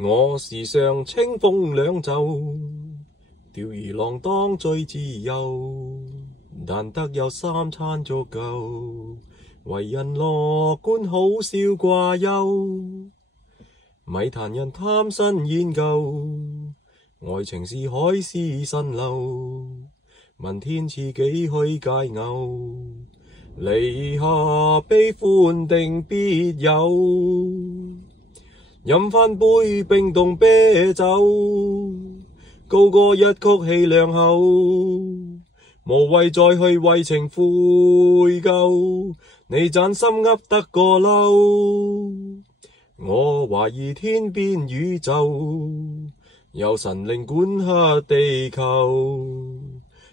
我時常清風兩袖，吊兒郎當最自由，但得有三餐足夠，為人樂觀好笑掛憂。咪談人貪新研究，愛情是海市蜃樓，問天賜幾許佳偶，離合悲歡定別有。飲翻杯冰凍啤酒，高歌一曲氣量後，無謂再去為情悔疚，你盞心噏得個嬲。我懷疑天邊宇宙有神靈管轄地球，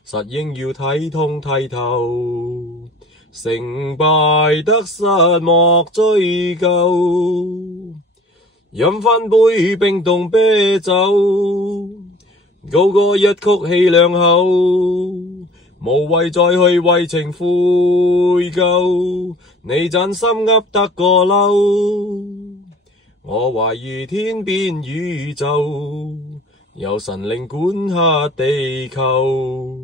實應要睇通睇透，成敗得失莫追究。飲翻杯冰凍啤酒，高歌一曲氣量後，無謂再去為情悔疚，你盞心噏得個嬲。我懷疑天邊宇宙有神靈管轄地球，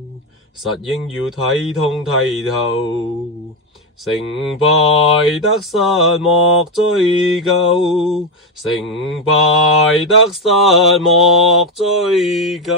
實應要睇通睇透，成敗得失莫追究，成敗得失莫追究。